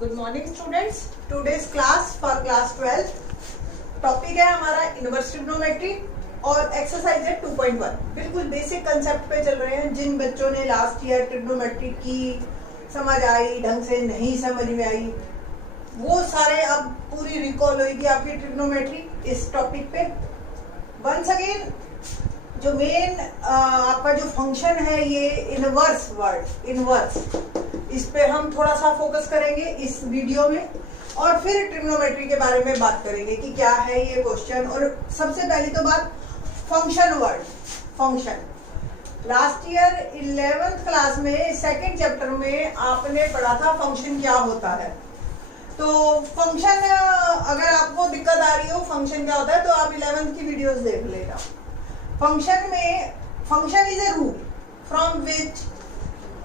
Good morning students. Today's class for class 12 topic है हमारा inverse trigonometry और exercise है 2.1। बिल्कुल बेसिक कंसेप्ट पे चल रहे हैं। जिन बच्चों ने लास्ट ईयर ट्रिग्नोमेट्री की समझ आई, ढंग से नहीं समझ में आई, वो सारे अब पूरी रिकॉल होगी आपकी ट्रिग्नोमेट्री इस टॉपिक पे। वंस अगेन जो मेन आपका जो फंक्शन है ये इनवर्स वर्ड इनवर्स, इस पे हम थोड़ा सा फोकस करेंगे इस वीडियो में और फिर ट्रिग्नोमेट्री के बारे में बात करेंगे कि क्या है ये क्वेश्चन। और सबसे पहली तो बात function word, function. Last year 11th class में सेकंड चैप्टर में आपने पढ़ा था फंक्शन क्या होता है। तो फंक्शन अगर आपको दिक्कत आ रही हो फंक्शन क्या होता है तो आप 11th की वीडियोस देख लेना। फंक्शन में function is a rule from which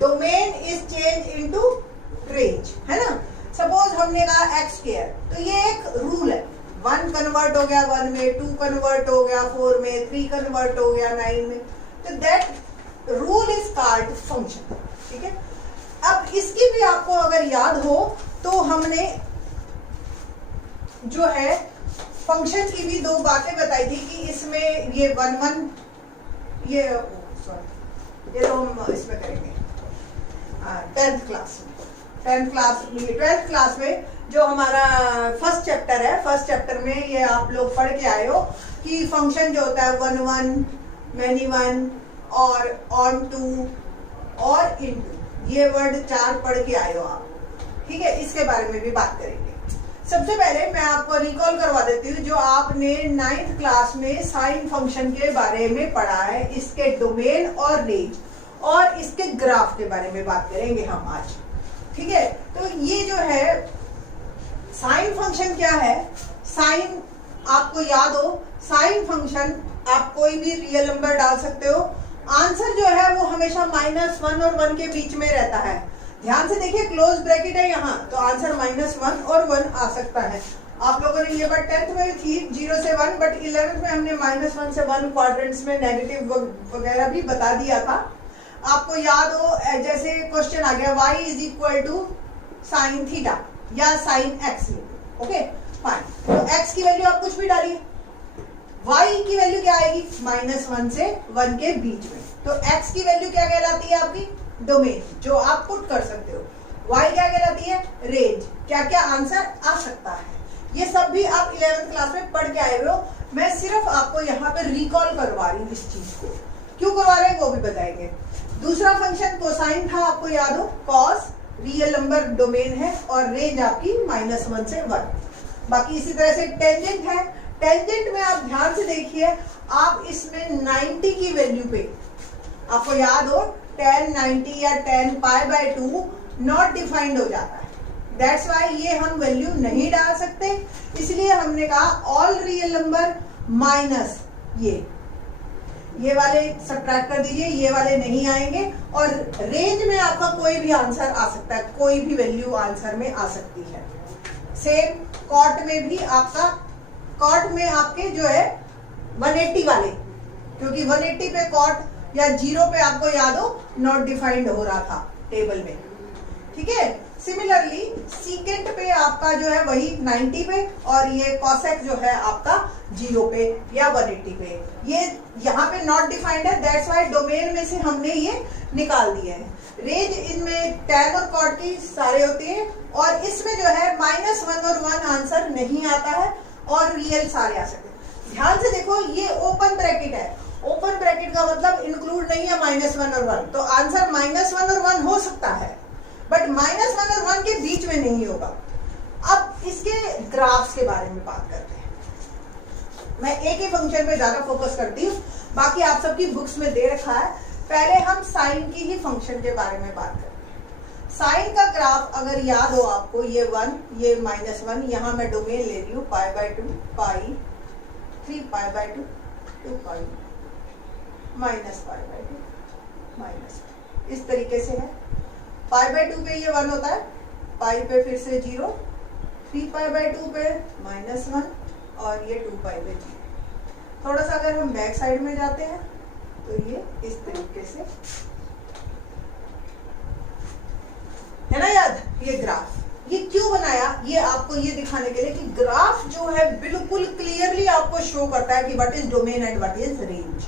domain is change into range, है ना। सपोज हमने कहा एक्स स्क्वायर, तो ये एक रूल है। 1 कन्वर्ट हो गया 1 में, 2 कन्वर्ट हो गया 4 में, 3 कन्वर्ट हो गया 9 में, तो that rule is called function. ठीक है। अब इसकी भी आपको अगर याद हो तो हमने जो है फंक्शन की भी दो बातें बताई थी कि इसमें ये 1 ये सॉरी ये तो हम इसमें करेंगे 10th क्लास में जो हमारा फर्स्ट चैप्टर है। फर्स्ट चैप्टर में ये आप लोग पढ़ के आए हो कि फंक्शन जो होता है 1 1, मैनी 1 और ऑन टू और इनटू, ये वर्ड 4 पढ़ के आए हो आप। ठीक है, इसके बारे में भी बात करेंगे। सबसे पहले मैं आपको रिकॉल करवा देती हूँ जो आपने 9th क्लास में साइन फंक्शन के बारे में पढ़ा है, इसके डोमेन और रेंज और इसके ग्राफ के बारे में बात करेंगे हम आज। ठीक है, तो ये जो है साइन फंक्शन क्या है। साइन आपको याद हो, साइन फंक्शन आप कोई भी रियल नंबर डाल सकते हो। आंसर जो है वो हमेशा -1 और 1 के बीच में रहता है। ध्यान से देखिए, क्लोज ब्रैकेट है यहाँ, तो आंसर -1 और 1 आ सकता है। आप लोगों ने ये बात 10th में थी 0 से 1, बट 11th में हमने -1 से 1 क्वाड्रेंट्स में नेगेटिव वगैरह भी बता दिया था। आपको याद हो, जैसे क्वेश्चन आ गया y is equal to sine theta या साइन एक्स। ओके फाइन, तो x की वैल्यू आप कुछ भी डालिए, y की वैल्यू क्या आएगी -1 से 1 के बीच में। तो x की वैल्यू क्या कहलाती है आपकी डोमेन, जो आप पुट कर सकते हो। y क्या कहलाती है रेंज, क्या क्या आंसर आ सकता है। ये सब भी आप 11th क्लास में पढ़ के आए हुए हो। मैं सिर्फ आपको यहाँ पे रिकॉल करवा रही हूँ इस चीज को। क्यों करवा रहे हैं वो भी बताएंगे। दूसरा फंक्शन कोसाइन था, आपको याद हो, कॉस रियल नंबर डोमेन है और रेंज आपकी -1 से 1। बाकी इसी तरह से टेंजेंट है। टेंजेंट में आप ध्यान से देखिए, आप इसमें 90 की वैल्यू पे आपको याद हो tan 90 या tan π/2 नॉट डिफाइंड हो जाता है। दैट्स वाई ये हम वैल्यू नहीं डाल सकते, इसलिए हमने कहा ऑल रियल नंबर माइनस ये वाले सब्ट्रैक्ट कर दीजिए, ये वाले नहीं आएंगे। और रेंज में आपका कोई भी आंसर आ सकता है, कोई भी वैल्यू आंसर में आ सकती है। सेम कॉट में भी आपका, कॉट में आपके जो है 180 वाले, क्योंकि 180 पे कॉट या 0 पे आपको याद हो नॉट डिफाइंड हो रहा था टेबल में। ठीक है, सिमिलरली सीकेंट पे आपका जो है वही 90 पे और ये कॉसेक जो है आपका 0 पे या 180 पे। ये यहाँ पे नॉट डिफाइंड है, दैट्स वाई डोमेन में से हमने ये निकाल दिए हैं। रेंज इनमें टैन और कॉट की सारे होते हैं और इसमें जो है -1 और 1 आंसर नहीं आता है और रियल सारे आ सकते हैं। ध्यान से देखो, ये ओपन ब्रैकेट है। ओपन ब्रैकेट का मतलब इंक्लूड नहीं है -1 और 1, तो आंसर -1 और 1 हो सकता है, बट -1 और 1 के बीच में नहीं होगा। अब इसके ग्राफ्स के बारे में बात करते हैं। मैं एक ही फंक्शन पे ज्यादा फोकस करती हूँ, बाकी आप सबकी बुक्स में दे रखा है। पहले हम साइन की ही फंक्शन के बारे में बात करते हैं। साइन का ग्राफ अगर याद हो आपको, ये 1 ये -1, यहाँ मैं डोमेन ले रही हूँ π/2 पाई 3 π/2 2 पाई -π/2 इस तरीके से है। π/2 पे ये 1 होता है, पाई पे फिर से 0, 3 π/2 पे -1 और ये 2 पाई पे 0। थोड़ा सा अगर हम बैक साइड में जाते हैं तो ये इस तरीके से है ना याद, ये ग्राफ। ये क्यों बनाया, ये आपको ये दिखाने के लिए कि ग्राफ जो है बिल्कुल क्लियरली आपको शो करता है कि what is domain and what is range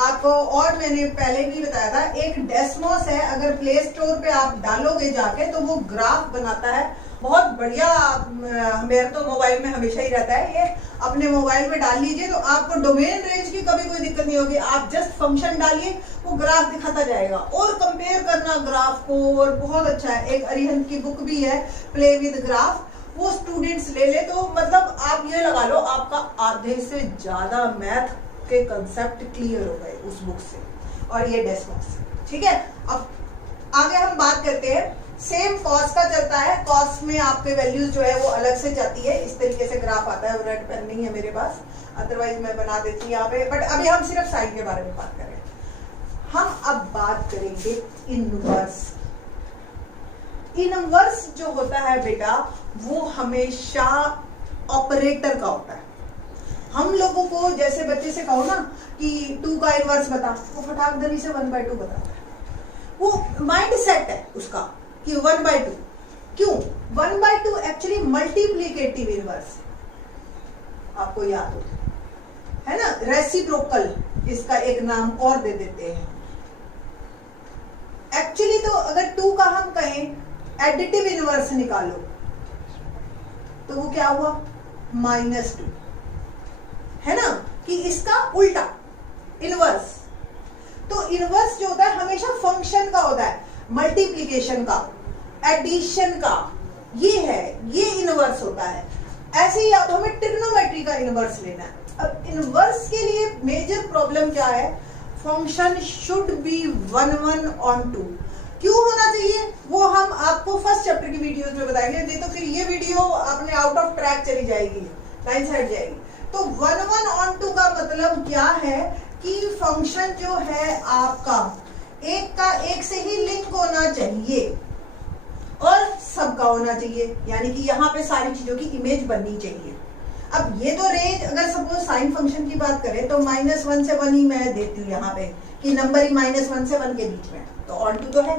आपको। और मैंने पहले भी बताया था, एक डेस्मोस है, अगर प्ले स्टोर पे आप डालोगे जाके तो वो ग्राफ बनाता है, बहुत बढ़िया। मेरे तो मोबाइल में हमेशा ही रहता है, ये अपने मोबाइल में डाल लीजिए तो आपको डोमेन रेंज की कभी कोई दिक्कत नहीं होगी। आप जस्ट फंक्शन डालिए, वो ग्राफ दिखाता जाएगा, और कंपेयर करना ग्राफ को, और बहुत अच्छा है। एक अरिहंत की बुक भी है, प्ले विद ग्राफ, वो स्टूडेंट्स ले ले तो मतलब आप ये लगा लो आपका आधे से ज्यादा मैथ के कंसेप्ट क्लियर हो गए उस बुक से, और ये डेस्मोस से। ठीक है, अब आगे हम बात करते हैं। सेम कॉस का चलता है, कॉस में आपके वैल्यूज जो है वो अलग से जाती है, इस तरीके से ग्राफ आता है। रेड पेन नहीं है मेरे पास, अदरवाइज मैं बना देती हूँ यहाँ पे, बट अभी हम सिर्फ साइन के बारे में बात कर रहे हैं। हम अब बात करेंगे इनवर्स। इनवर्स जो होता है बेटा, वो हमेशा ऑपरेटर का होता है। हम लोगों को जैसे बच्चे से कहो ना कि 2 का इनवर्स बता, वो फटाक दरी से 1/2 बताता है। वो माइंड सेट है उसका कि 1/2। क्यों? 1/2 एक्चुअली मल्टीप्लीकेटिव इनवर्स, आपको याद हो, है ना, रेसिप्रोकल इसका एक नाम और दे देते हैं। एक्चुअली तो अगर 2 का हम कहें एडिटिव इनवर्स निकालो तो वो क्या हुआ, -2, है ना, कि इसका उल्टा इनवर्स। तो इनवर्स जो होता है हमेशा फंक्शन का होता है, मल्टीप्लिकेशन का, एडिशन का, ये है, ये इनवर्स होता है। ऐसे ही आप हमें ट्रिग्नोमेट्री का इनवर्स लेना है। अब इनवर्स के लिए मेजर प्रॉब्लम क्या है, फंक्शन शुड बी 1/2। क्यों होना चाहिए वो हम आपको फर्स्ट चैप्टर की वीडियोस में बताएंगे, नहीं तो फिर ये वीडियो अपने आउट ऑफ ट्रैक चली जाएगी, लाइन से हट जाएगी। तो 1/2 का मतलब क्या है कि फंक्शन जो है आपका एक का एक से ही लिंक होना चाहिए और सबका होना चाहिए, यानी कि यहाँ पे सारी चीजों की इमेज बननी चाहिए। अब ये तो रेंज, अगर सपोज साइन फंक्शन की बात करें तो -1 से 1 ही मैं देती हूँ यहाँ पे कि नंबर ही -1 से 1 के बीच में, तो ऑन टू तो है।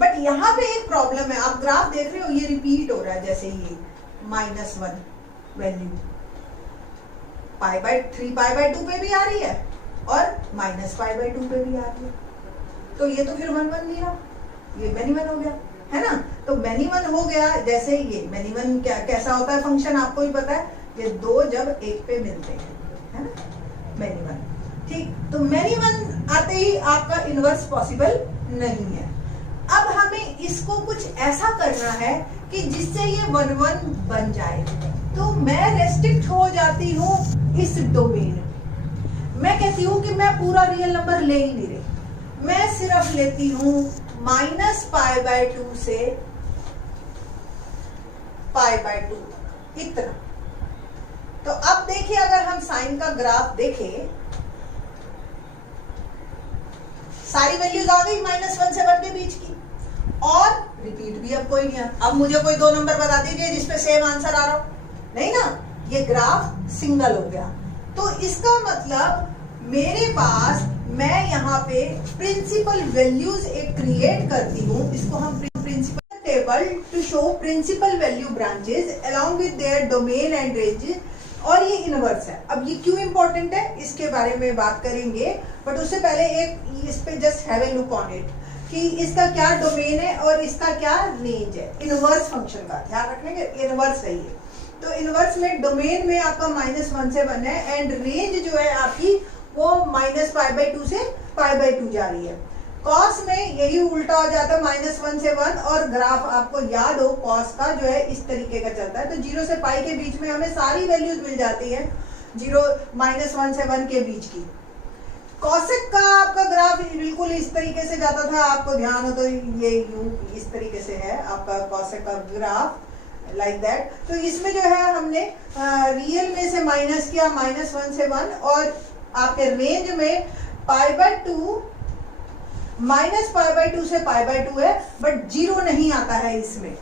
बट यहाँ पे एक प्रॉब्लम है, आप ग्राफ देख रहे हो ये रिपीट हो रहा है, जैसे ये -1 वैल्यू π/2 पे भी आ रही है और -π/2 पे भी आ रही है, तो ये तो फिर 1/1 नहीं रहा, ये मैनी 1 हो गया, है ना। तो मैनी 1 हो गया, जैसे ये मैनी 1 कैसा होता है फंक्शन आपको ही पता है, ये 2 जब 1 पे मिलते हैं, है ना, मैनी 1। ठीक, तो मैनी 1 आते ही आपका इनवर्स पॉसिबल नहीं है। अब हमें इसको कुछ ऐसा करना है कि जिससे ये 1/1 बन जाए, तो मैं रेस्ट्रिक्ट हो जाती हूँ इस डोमेन। मैं कहती हूँ कि मैं पूरा रियल नंबर ले ही नहीं रही, मैं सिर्फ लेती हूँ -π/2 से π/2 इतना। तो अब देखिए, अगर हम साइन का ग्राफ देखें, सारी वैल्यूज आ गई -1 से 1 के बीच की, और रिपीट भी अब कोई नहीं है। अब मुझे कोई 2 नंबर बता दीजिए जिसपे सेम आंसर आ रहा हो, नहीं ना, ये ग्राफ सिंगल हो गया। तो इसका मतलब मेरे पास, मैं यहाँ पे प्रिंसिपल वैल्यूज एक क्रिएट करती हूँ, इसको हम principal table to show principal value branches along with their domain and range, और ये इनवर्स है। अब ये क्यों इंपॉर्टेंट है इसके बारे में बात करेंगे, बट उससे पहले एक इस पे just have a look on it कि इसका क्या डोमेन है और इसका क्या रेंज है। इनवर्स फंक्शन का ध्यान रखने के, इनवर्स है ये। तो इनवर्स में डोमेन में आपका -1 से 1 है, एंड रेंज जो है आपकी वो -π/2 से π/2 जा रही है। कॉस में यही उल्टा हो जाता है, -1 से 1, और ग्राफ आपको याद हो कॉस का जो है इस तरीके का चलता है। तो 0 से π के बीच में हमें सारी वैल्यूज मिल जाती है, 0 -1 से 1 के बीच की। कॉसेक का आपका ग्राफ बिल्कुल इस तरीके से जाता था, आपको ध्यान हो तो ये यूं इस तरीके से है आपका कॉसेक का ग्राफ, लाइक दैट। तो इसमें जो है हमने रियल में से माइनस किया, -1 से 1, और आपके रेंज में π/2 -π/2 से π/2 है, बट 0 नहीं आता है इसमें।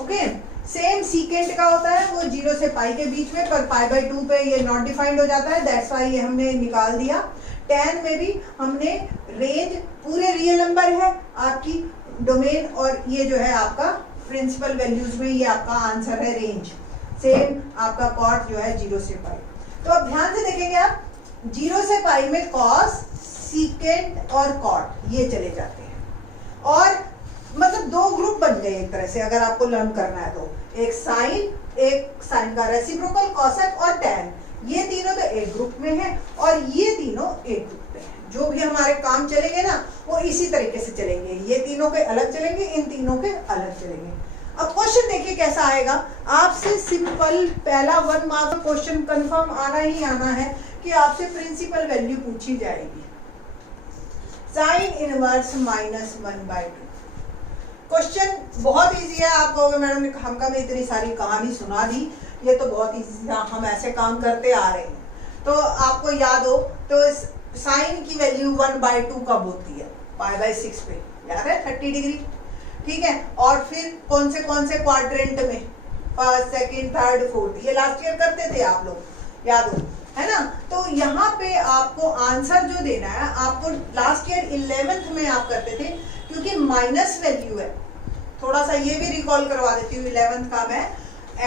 ओके, सेम सीकेंट का होता है, वो 0 से π के बीच में, पर π/2 पे ये नॉट डिफाइंड हो जाता है, दैट्स वाई ये हमने निकाल दिया। tan में भी हमने रेंज, पूरे रियल नंबर है आपकी डोमेन, और ये जो है आपका प्रिंसिपल वैल्यूज में ये आपका आंसर है रेंज। सेम आपका कॉट जो है 0 से पाई। तो अब ध्यान से देखेंगे आप 0 से पाई में कॉस, सीकेंट और कॉट ये चले जाते हैं, और मतलब दो ग्रुप बन गए एक तरह से अगर आपको लर्न करना है तो, एक साइन का रेसिप्रोकल, कॉसेक और टैन, ये तीनों तो एक ग्रुप में है और ये तीनों एक ग्रुप में है। जो भी हमारे काम चलेंगे ना वो इसी तरीके से चलेंगे, ये तीनों के अलग चलेंगे, इन तीनों के अलग चलेंगे। अब क्वेश्चन देखिए कैसा आएगा आपसे। सिंपल पहला 1 मार्क क्वेश्चन कंफर्म आना ही आना है कि आपसे प्रिंसिपल वैल्यू पूछी जाएगी। Sign inverse -1/2। क्वेश्चन बहुत इजी है। आप कहोगे मैडम ने हमका में इतनी सारी कहानी सुना दी, ये तो बहुत इजी था, हम ऐसे काम करते आ रहे हैं। तो आपको याद हो तो साइन की वैल्यू 1/2 कब होती है? π/6 पे, याद है 30 डिग्री, ठीक है। और फिर कौन से क्वाड्रेंट में? फर्स्ट, सेकंड, थर्ड, फोर्थ, ये लास्ट ईयर करते थे आप लोग, याद हो, है ना। तो यहाँ पे आपको आंसर जो देना है, आपको लास्ट ईयर 11th में आप करते थे, क्योंकि माइनस वैल्यू है। थोड़ा सा ये भी रिकॉल करवा देती हूँ 11th का मैं।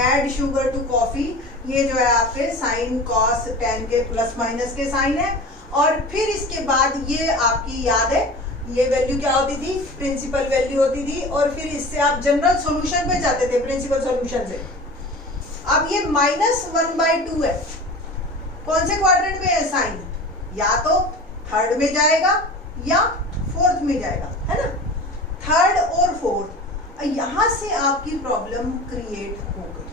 एड शुगर टू कॉफी, ये जो है आपके साइन, कॉस, टेन के प्लस माइनस के साइन है। और फिर इसके बाद ये आपकी याद है, ये वैल्यू क्या होती थी? प्रिंसिपल वैल्यू होती थी। और फिर इससे आप जनरल सॉल्यूशन पे जाते थे, प्रिंसिपल सॉल्यूशन से। अब ये -1/2 है, कौन से क्वाड्रेंट में है साइन? या तो थर्ड में जाएगा या फोर्थ में जाएगा, है ना। थर्ड और फोर्थ, यहां से आपकी प्रॉब्लम क्रिएट हो गई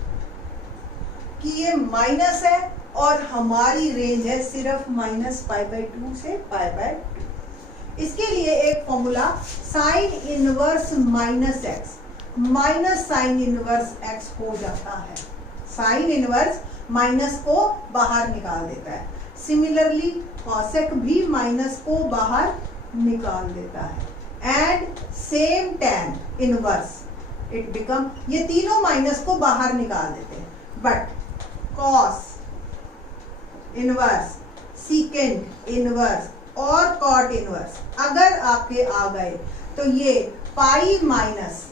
कि ये माइनस है और हमारी रेंज है सिर्फ -π/2 से π/2। इसके लिए एक formula sine inverse -x minus sine inverse x हो जाता है। साइन इनवर्स माइनस को बाहर निकाल देता है। सिमिलरली कॉसेक भी माइनस को बाहर निकाल देता है। And same tan inverse it become, ये तीनों माइनस को बाहर निकाल देते हैं। But cos inverse, secant inverse और कॉट इनवर्स अगर आपके आ गए तो ये पाई माइनस,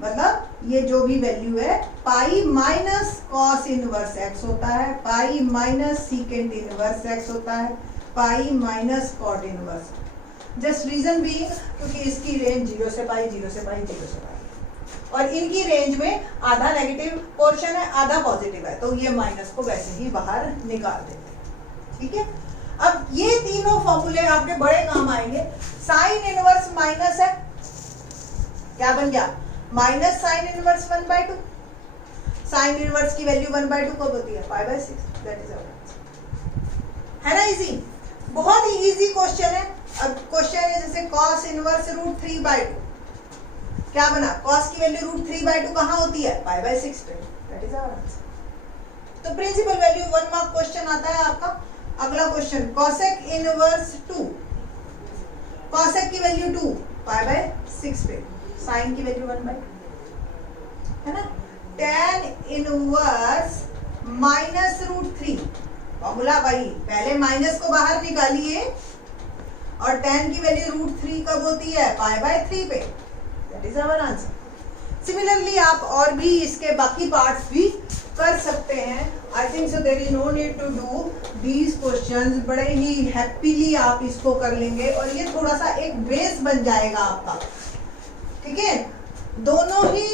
मतलब ये जो भी वैल्यू है pi minus cos inverse x होता है, pi minus secant inverse x होता है, pi minus cot inverse. Just reason भी क्योंकि इसकी रेंज 0 से पाई, 0 से पाई, 0 से पाई, और इनकी रेंज में आधा नेगेटिव पोर्शन है, आधा पॉजिटिव है, तो ये माइनस को वैसे ही बाहर निकाल देते हैं, ठीक है। अब ये तीनों फॉर्मूले आपके बड़े काम आएंगे। साइन इनवर्स माइनस है, क्या बन गया? Minus sign inverse 1/2। Sine inverse की वैल्यू 1/2 कब होती है? π/6। दैट इज आवर, है ना। इजी, बहुत ही इजी क्वेश्चन है। अब क्वेश्चन है जैसे cos इनवर्स √3/2, क्या बना? cos की वैल्यू √3/2 कहाँ होती है? π/6 पे। That is our answer. तो प्रिंसिपल वैल्यू 1 मार्क क्वेश्चन आता है आपका। अगला क्वेश्चन cosec इनवर्स 2, cosec की वैल्यू 2 π/6 पे, साइन की वैल्यू 1/2, है ना। tan इनवर्स -√3, फॉर्मूला वही, पहले माइनस को बाहर निकालिए और tan की वैल्यू √3 कब होती है? π/3 पे। That is our answer. Similarly आप और भी इसके बाकी पार्ट्स भी कर सकते हैं। I think so there is no need to do these questions. बड़े ही हैप्पीली आप इसको कर लेंगे और ये थोड़ा सा एक बेस बन जाएगा आपका, ठीक है। दोनों ही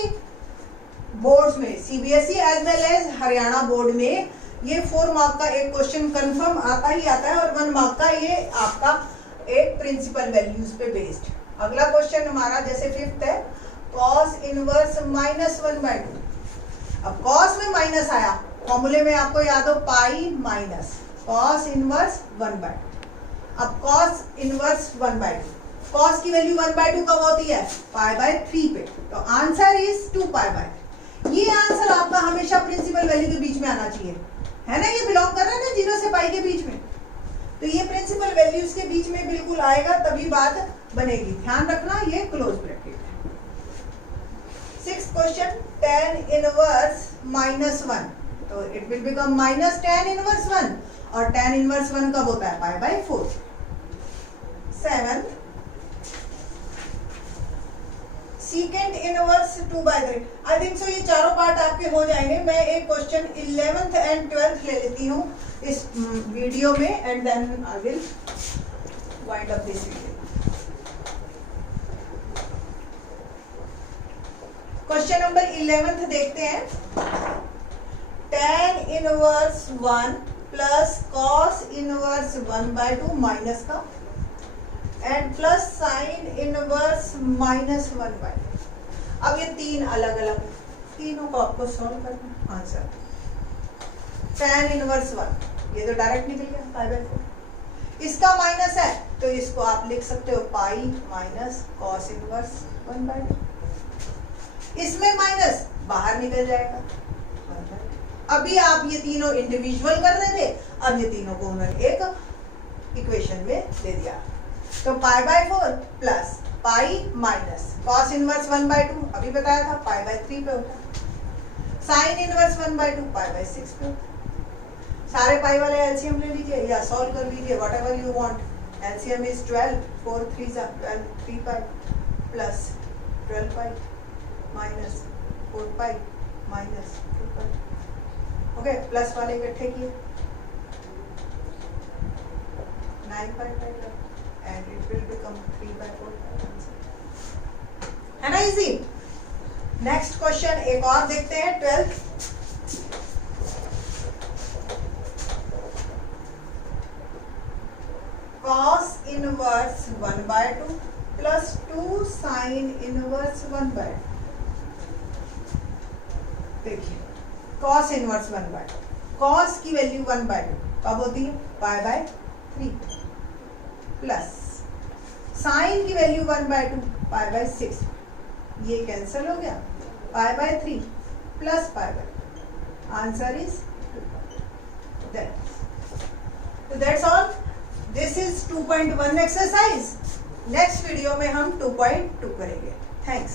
बोर्ड्स में, CBSE as well as Haryana board में, ये 4 मार्क का एक क्वेश्चन कंफर्म आता ही आता है और 1 मार्क का ये आपका एक प्रिंसिपल वैल्यूज पे बेस्ड। अगला क्वेश्चन हमारा जैसे 5th है, cos इनवर्स -1/2। अब cos में माइनस आया, फॉर्मूले में आपको याद हो पाई माइनस cos इनवर्स 1/2। अब cos इनवर्स 1/2, cos की वैल्यू 1/2 कब होती है? π/3 पे। तो आंसर इज 2π/। ये आंसर आपका हमेशा प्रिंसिपल वैल्यू के बीच में आना चाहिए, है ना। ये बिलोंग कर रहा है ना 0 से पाई के बीच में, तो ये प्रिंसिपल वैल्यूज के बीच में बिल्कुल आएगा, तभी बात बनेगी। ध्यान रखना ये क्लोज ब्रैकेट है। 6th क्वेश्चन, tan इनवर्स -1, तो it will become minus tan inverse 1, और tan इनवर्स 1 कब होता है? π/4। 7th, secant inverse 2/3। आई थिंक सो ये चारों पार्ट आपके हो जाएंगे। मैं एक क्वेश्चन 11th एंड 12th ले लेती हूँ इस वीडियो में, and then I will wind up this video. Question number 11th देखते हैं। tan inverse 1 plus cos inverse 1/2 minus का, एंड प्लस साइन इनवर्स -1/2। अब ये तीन अलग अलग, तीनों को आपको सॉल्व करना। आंसर tan इनवर्स 1, ये तो डायरेक्ट निकल गया π/4। इसका माइनस है तो इसको आप लिख सकते हो पाई माइनस कॉस इनवर्स 1/2। इसमें माइनस बाहर निकल जाएगा। अभी आप ये तीनों इंडिविजुअल कर रहे थे, अब ये तीनों को उन्होंने एक इक्वेशन में दे दिया। तो π/4 plus pi minus cos inverse 1/2 अभी बताया था π/3 पे होता है। साइन इनवर्स 1/2 π/6 पे होता है। सारे पाई वाले एलसीएम ले लीजिए या सॉल्व कर लीजिए, what ever you want. LCM is 12, 4 3 12, 3 pi plus 12 pi minus 4 pi minus 2 pi. Okay, plus वाले इकट्ठे किए 9 पाई and it will become 3/4 है ना। इजी। नेक्स्ट क्वेश्चन एक और देखते हैं 12th। cos inverse 1/2 plus 2 sign inverse 1/2। देखिए cos इनवर्स 1/2, cos की वैल्यू 1/2 कब होती है π/3 प्लस साइन की वैल्यू 1/2 π/6। ये कैंसिल हो गया, π/3 plus π/2। Answer is that's all. This is 2.1 exercise. Next video में हम 2.2 करेंगे। थैंक्स।